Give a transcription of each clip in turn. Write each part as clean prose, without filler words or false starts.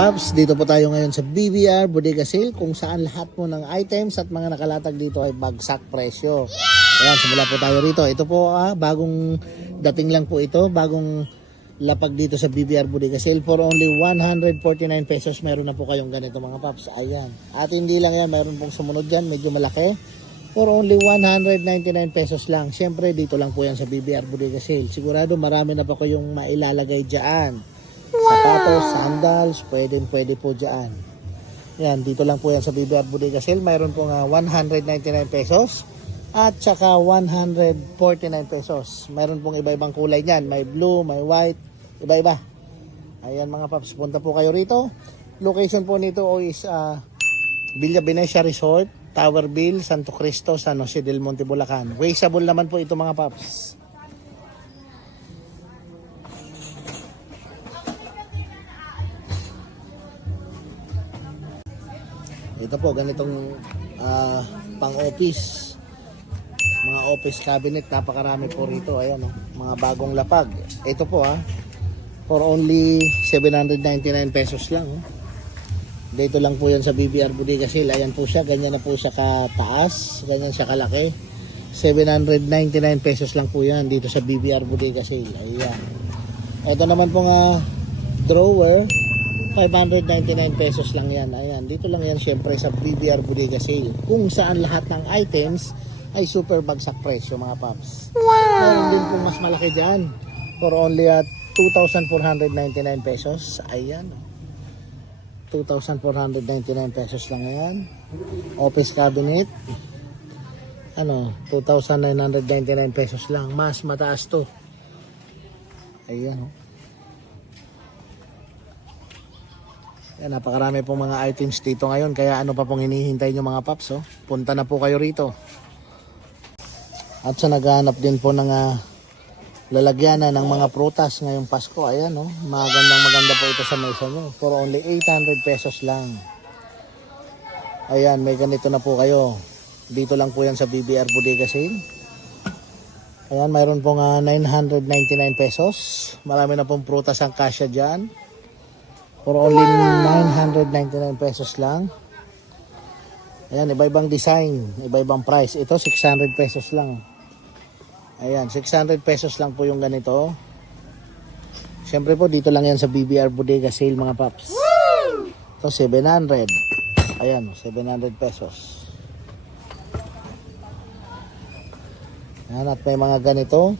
Paps, dito po tayo ngayon sa BBR Bodega Sale kung saan lahat po ng items at mga nakalatag dito ay bagsak presyo. Ayan, simula po tayo rito. Ito po bagong dating lang po ito, bagong lapag dito sa BBR Bodega Sale for only 149 pesos. Meron na po kayong ganito mga Paps. Ayan. At hindi lang yan, meron pong sumunod dyan, medyo malaki. For only 199 pesos lang. Siyempre, dito lang po yan sa BBR Bodega Sale. Sigurado marami na pa ko yung mailalagay dyan. Sapatos, sandals, pwede po dyan. Yan, dito lang po yan sa BBR Bodega Sale. Mayroon pong 199 pesos at saka 149 pesos. Mayroon pong iba-ibang kulay niyan. May blue, may white, iba-iba. Ayan mga Paps, punta po kayo rito. Location po nito is Villa Venecia Resort, Towerville, Santo Cristo, San Jose del Monte, Bulacan. Wasteable naman po ito mga Paps. Ito po, ganitong pang-office. Mga office cabinet, napakarami po rito. Ayan, mga bagong lapag. Ito po for only 799 pesos lang. Dito lang po yan sa BBR Bodega Sale. Ayan po siya, ganyan na po siya kataas. Ganyan siya kalaki. 799 pesos lang po yan dito sa BBR Bodega Sale. Ayan. Ito naman po drawer. 599 pesos lang yan. Ayan, dito lang yan syempre sa BBR Bodega Sale. Kung saan lahat ng items ay super bagsak presyo mga Paps. Wow! Meron din pong mas malaki dyan. For only 2,499 pesos. Ayan. 2,499 pesos lang yan. Office cabinet. 2,999 pesos lang. Mas mataas to. Ayan. Yan, napakarami pong mga items dito ngayon. Kaya ano pa pong hinihintay nyo mga Paps? Punta na po kayo rito. At sa naghahanap din po ng lalagyanan ng mga prutas ngayong Pasko. Ayan, maganda po ito sa mesa nyo. For only 800 pesos lang. Ayan, may ganito na po kayo. Dito lang po yan sa BBR Bodega Sale. Ayan, mayroon pong 999 pesos. Marami na pong prutas ang kasya dyan. For only 999 pesos lang. Ayan, iba-ibang design, iba-ibang price. Ito 600 pesos lang. Ayan, 600 pesos lang po yung ganito. Siyempre po dito lang yan sa BBR Bodega Sale mga Paps. Ito 700. Ayan, 700 pesos. Ayan, at may mga ganito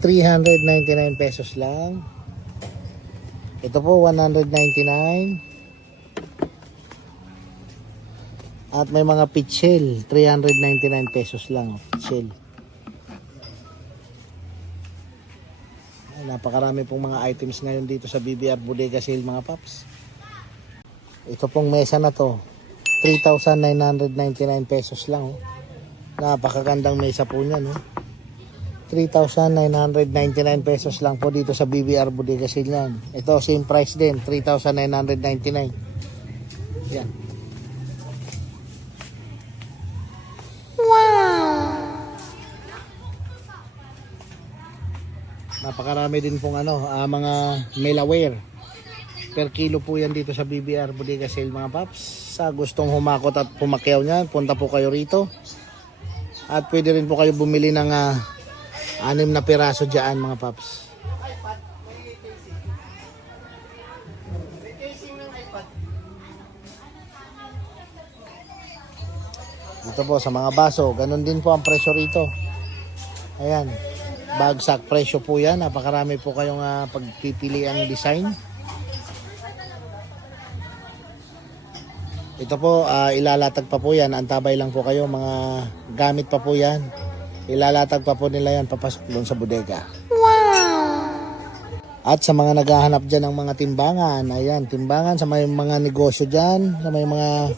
399 pesos lang. Ito po 199. At may mga pitchel 399 pesos lang pitchel. Ay, napakarami pong mga items ngayon dito sa BBR Bodega Sale mga Paps. Ito pong mesa na to 3,999 pesos lang. Napakagandang mesa po niyan. 3,999 pesos lang po dito sa BBR Bodega Sale yan. Ito same price din, 3,999. Yan. Wow! Napakarami din pong mga melaware. Per kilo po yan dito sa BBR Bodega Sale mga Paps. Sa gustong humakot at pumakyaw niyan, punta po kayo rito. At pwede rin po kayo bumili ng 6 na piraso dyan mga Paps. Dito po sa mga baso, ganun din po ang presyo rito. Ayan, bagsak presyo po yan. Napakarami po kayong pagpipili ang design. Ito po, ilalatag pa po yan. Antabay lang po kayo, mga gamit pa po yan. Ilalatag pa po nila yan papasok doon sa bodega. Wow! At sa mga naghahanap dyan ng mga timbangan, ayan, timbangan sa may mga negosyo dyan, sa may mga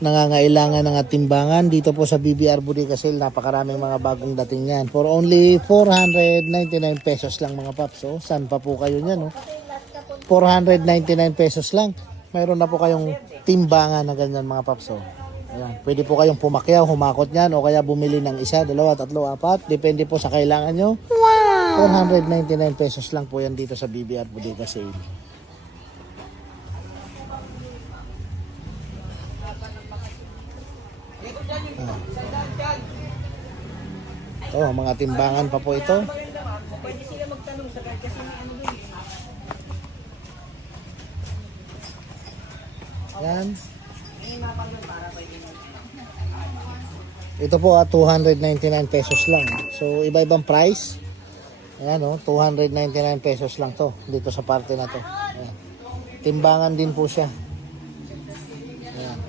nangangailangan ng timbangan, dito po sa BBR Bodega Sale, napakaraming mga bagong dating yan. For only 499 pesos lang mga Paps. Saan pa po kayo nyan? 499 pesos lang. Mayroon na po kayong timbangan na ganyan mga Paps. Ayan. Pwede po kayong pumakyaw, humakot niyan o kaya bumili ng 1, 2, 3, 4. Depende po sa kailangan nyo. Wow! 499 pesos lang po yan dito sa BBR Bodega Sale. Oh, mga timbangan pa po ito. Pwede sila magtanong sa guard kasi may ano doon. Yan. Ito po 299 pesos lang. So iba-ibang price. Ayan o, 299 pesos lang to dito sa parte na to. Ayan. Timbangan din po siya. Ayan.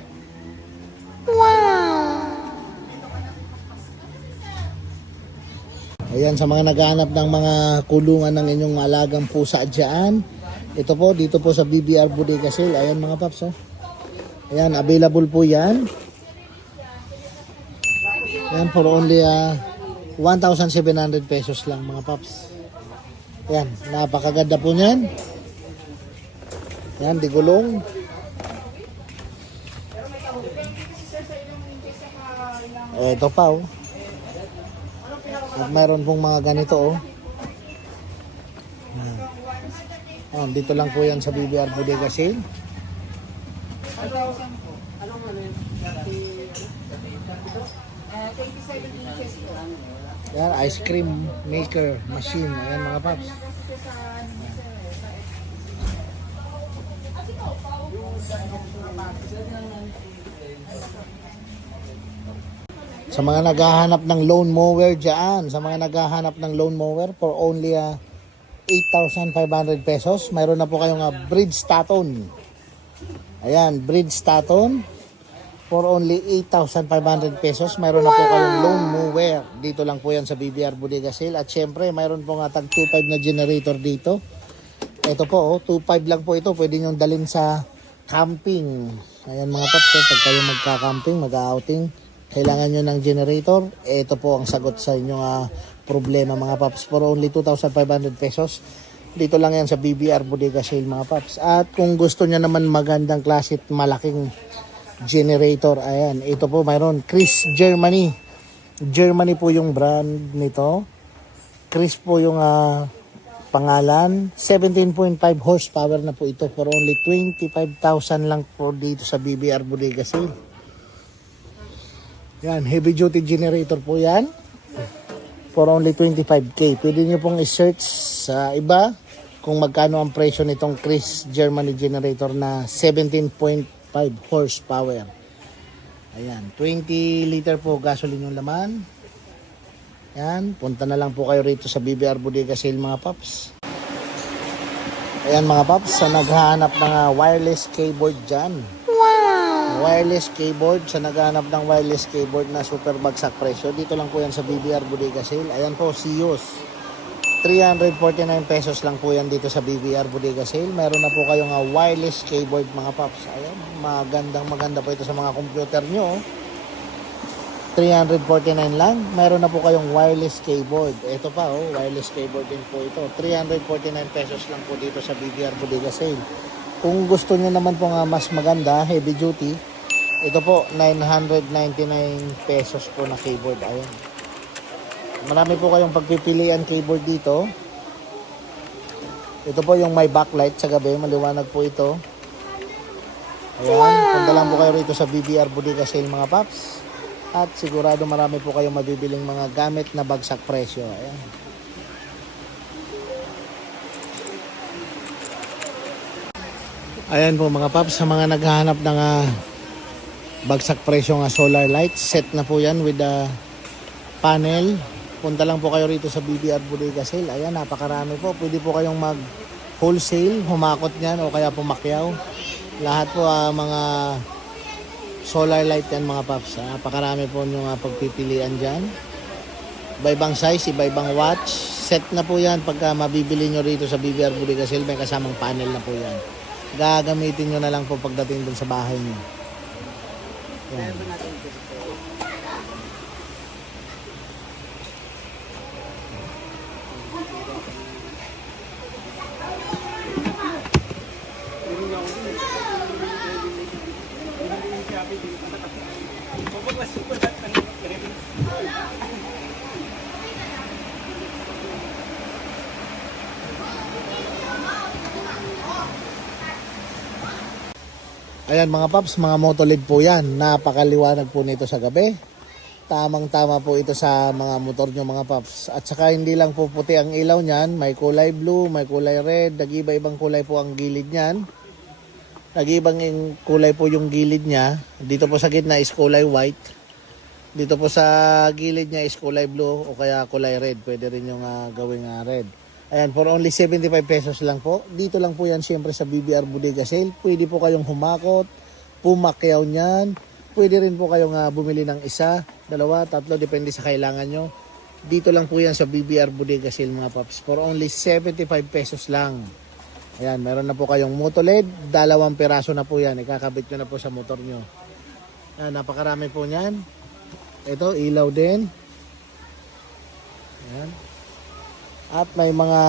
Ayan, sa mga naghahanap ng mga kulungan ng inyong alagang pusa dyan. Ito po, dito po sa BBR Bodega Sale. Ayan mga paps, oh. Ayan, available po yan. Ayan, for only 1,700 pesos lang mga paps. Ayan, napakaganda po niyan. Ayan, digulong. Ito pa, oh. At mayroon pong mga ganito, oh. Ayan, dito lang po yan sa BBR Bodega Sale. Yan, ice cream maker machine. Ayan mga paps. Sa mga naghahanap ng lawn mower dyan, sa mga naghahanap ng lawn mower for only 8,500 pesos, mayroon na po kayong Bridgestone. Ayan, Bridgestone for only 8,500 pesos. Mayroon na po kayong lawn mower. Dito lang po yan sa BBR Bodega Sale. At syempre, mayroon po nga tag 2.5 na generator dito. Ito po, 2.5 lang po ito. Pwede nyo dalhin sa camping. Ayan mga paps, pag kayo magka-camping, mag-outing, kailangan nyo ng generator. Ito po ang sagot sa inyong problema mga paps. For only 2,500 pesos. Dito lang yan sa BBR Bodega Sale mga paps. At kung gusto nyo naman magandang klase at malaking generator, ayan, ito po mayroon Chris Germany. Germany po yung brand nito. Chris po yung pangalan. 17.5 horsepower na po ito for only 25,000 lang po dito sa BBR Bodega Sale. Yan, heavy duty generator po yan for only 25k. Pwede nyo pong i-search sa iba kung magkano ang presyo nitong Chris Germany generator na 17.5 horsepower. Ayan, 20 liter po gasoline yung laman. Ayan, punta na lang po kayo rito sa BBR Bodega Sale mga paps. Ayan mga paps, sa naghahanap ng wireless keyboard dyan. Wow! Wireless keyboard, sa naghahanap ng wireless keyboard na super bagsak presyo, dito lang po yan sa BBR Bodega Sale. Ayan po, Seos. 349 pesos lang po yan dito sa BBR Bodega Sale. Meron na po kayong wireless keyboard mga paps. Ayan, maganda po ito sa mga computer nyo. 349 lang. Meron na po kayong wireless keyboard. Ito pa, wireless keyboard din po ito. 349 pesos lang po dito sa BBR Bodega Sale. Kung gusto nyo naman po nga mas maganda, heavy duty, ito po, 999 pesos po na keyboard. Ayan. Marami po kayong pagpipilian keyboard dito. Ito po yung may backlight sa gabi. Maliwanag po ito. Ayan. Punta lang po kayo rito sa BBR Bodega Sale mga paps. At sigurado marami po kayong mabibiling mga gamit na bagsak presyo. Ayan. Ayan po mga paps. Sa mga naghahanap ng bagsak presyo nga solar light, set na po yan with the panel. Punta lang po kayo rito sa BBR Bodega Sale. Ayan, napakarami po. Pwede po kayong mag-wholesale, humakot niyan o kaya pumakyaw. Lahat po mga solar light yan mga paps. Napakarami po yung pagpipilian dyan. Iba-ibang size, iba-ibang watch. Set na po yan pagka mabibili nyo rito sa BBR Bodega Sale. May kasamang panel na po yan. Gagamitin nyo na lang po pagdating dun sa bahay nyo. Yan. Ayan mga paps, mga motoled po yan. Napakaliwanag po nito sa gabi. Tamang-tama po ito sa mga motor nyo mga paps. At saka hindi lang po puti ang ilaw niyan, may kulay blue, may kulay red, nag-iba-ibang kulay po ang gilid niyan. Nag-ibang kulay po yung gilid niya. Dito po sa gitna is kulay white. Dito po sa gilid niya is kulay blue o kaya kulay red. Pwede rin yung gawing red. Ayan, for only 75 pesos lang po. Dito lang po yan siyempre sa BBR Bodega Sale. Pwede po kayong humakot, pumakyaw niyan. Pwede rin po kayong bumili ng isa, dalawa, tatlo, depende sa kailangan nyo. Dito lang po yan sa BBR Bodega Sale mga paps. For only 75 pesos lang. Ayan, meron na po kayong Motoled. 2 piraso na po yan. Ikakabit nyo na po sa motor nyo. Ayan, napakarami po niyan. Ito, ilaw din. Ayan. At may mga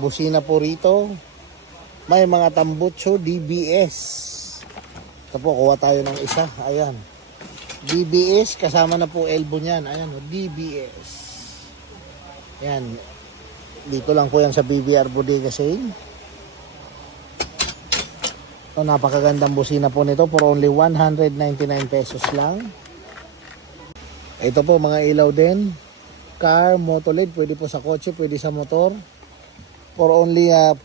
busina po rito. May mga tambutso, DBS. Ito po, kuha tayo ng isa. Ayan. DBS, kasama na po elbow niyan. Ayan, DBS. Ayan. Dito lang po yan sa BBR Bodega Sale. Ito, napakagandang busina po nito for only 199 pesos lang. Ito po, mga ilaw din. Car, Motoled, pwede po sa kotse, pwede sa motor. For only 49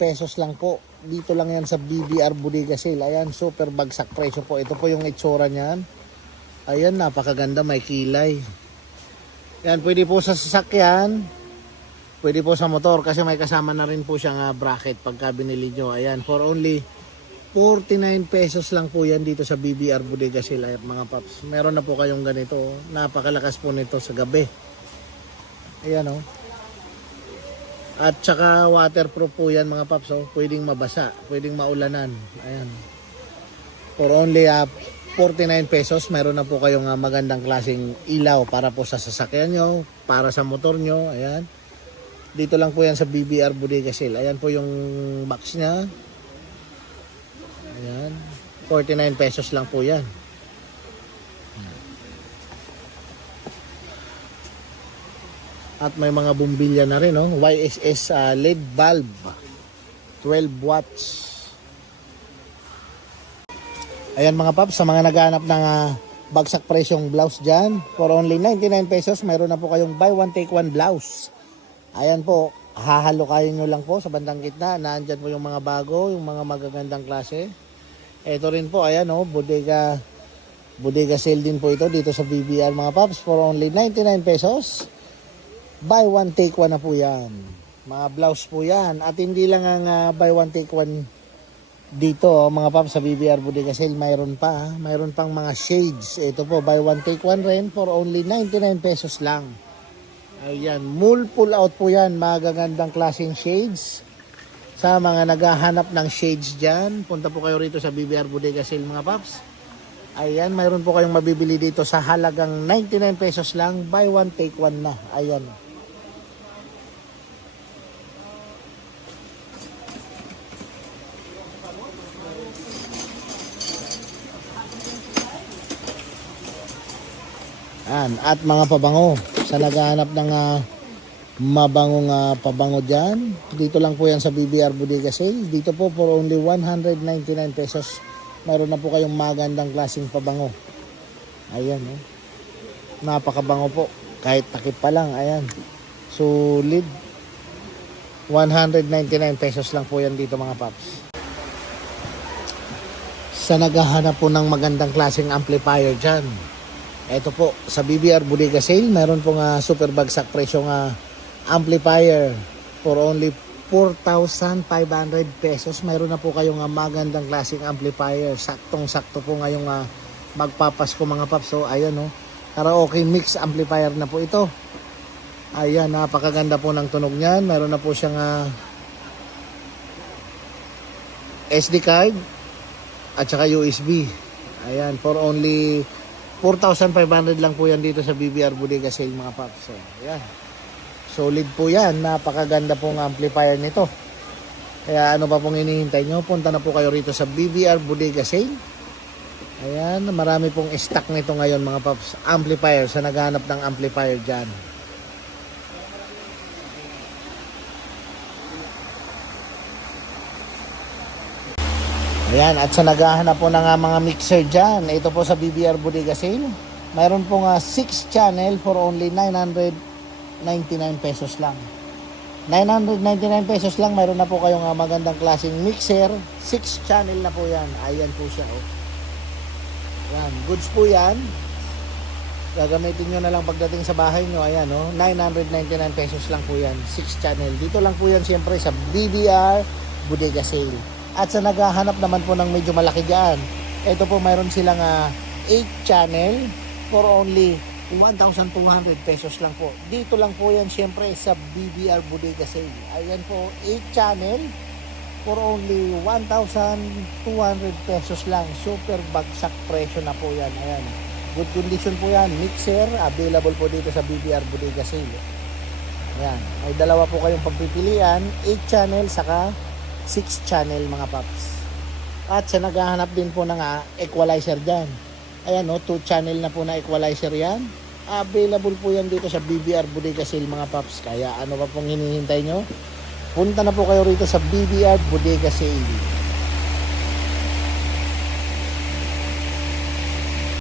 pesos lang po. Dito lang yan sa BBR Bodega Sale. Ayan, super bagsak presyo po. Ito po yung itsura niyan. Ayan, napakaganda, may kilay. Yan, pwede po sa sasakyan. Pwede po sa motor kasi may kasama na rin po siyang bracket pagka binili nyo. Ayan, for only 49 pesos lang po yan dito sa BBR Bodega Sale. Ayan, mga paps. Meron na po kayong ganito. Napakalakas po nito sa gabi. Ayan, oh. At saka waterproof po yan mga paps. Oh. Pwedeng mabasa, pwedeng maulanan. Ayan. For only 49 pesos, mayroon na po kayong magandang klaseng ilaw para po sa sasakyan nyo, para sa motor nyo. Ayan. Dito lang po yan sa BBR Bodega Sale. Ayan po yung box niya. Ayan. 49 pesos lang po yan. At may mga bumbilya na rin, no? YSS LED bulb. 12 watts. Ayan mga paps, sa mga naghahanap ng bagsak presyong blouse dyan, for only 99 pesos, mayroon na po kayong buy one take one blouse. Ayan po, hahalokayin nyo lang po sa bandang gitna. Naandyan po yung mga bago, yung mga magagandang klase. Ito rin po, ayan o, bodega sale din po ito dito sa BBR mga paps, for only 99 pesos. Buy one take one na po yan. Mga blouse po yan. At hindi lang ang buy one take one dito, mga paps, sa BBR Bodega Sale, mayroon pa. Mayroon pang mga shades. Ito po, buy one take one rin for only 99 pesos lang. Ayan, mall pull out po yan. Magagandang klaseng shades. Sa mga naghahanap ng shades dyan, punta po kayo rito sa BBR Bodega Sale mga paps. Ayan, mayroon po kayong mabibili dito sa halagang 99 pesos lang. Buy one take one na. Ayan. At mga pabango, sa naghahanap ng mabangong pabango dyan, dito lang po yan sa BBR Bodega Sale. Dito po for only 199 pesos, mayroon na po kayong magandang klaseng pabango. Ayan, oh. Napakabango po, kahit takip pa lang. Ayan, solid. 199 pesos lang po yan dito mga paps. Sa naghahanap po ng magandang klaseng amplifier dyan, ito po, sa BBR Bodega Sale, meron pong super bagsak presyong amplifier for only 4,500 pesos. Meron na po kayong magandang klaseng amplifier. Saktong-sakto po ngayong magpapasko mga paps. So, ayan, oh, karaoke mix amplifier na po ito. Ayan, napakaganda po ng tunog niyan. Meron na po siyang SD card at saka USB. Ayan, for only 4,500 lang po yan dito sa BBR Bodega Sale mga paps. So, ayan. Solid po yan. Napakaganda pong amplifier nito. Kaya ano pa pong hinihintay nyo? Punta na po kayo rito sa BBR Bodega Sale. Ayan. Marami pong stock nito ngayon mga paps. Amplifier. Sa naghanap ng amplifier dyan. Ayan, at sa naghahanap po ng mga mixer dyan, ito po sa BBR Bodega Sale. Mayroon pong 6 channel for only 999 pesos lang. 999 pesos lang, mayroon na po kayong magandang klaseng mixer. 6 channel na po yan. Ayan po siya. Oh. Yan, goods po yan. Gagamitin nyo na lang pagdating sa bahay nyo. Ayan, oh, 999 pesos lang po yan. 6 channel. Dito lang po yan siyempre sa BBR Bodega Sale. At sa naghahanap naman po ng medyo malaki dyan, ito po mayroon silang 8 channel for only 1,200 pesos lang po. Dito lang po yan siyempre sa BBR Bodega Sale. Ayan po, 8 channel for only 1,200 pesos lang. Super bagsak presyo na po yan. Ayan. Good condition po yan. Mixer, available po dito sa BBR Bodega Sale. Ayan. May dalawa po kayong pagpipilian. 8 channel saka 6 channel mga paps. At sa naghahanap din po ng equalizer dyan. Ayan o, 2 channel na po na equalizer yan. Available po yan dito sa BBR Bodega Sale mga paps. Kaya ano pa pong hinihintay nyo? Punta na po kayo rito sa BBR Bodega Sale.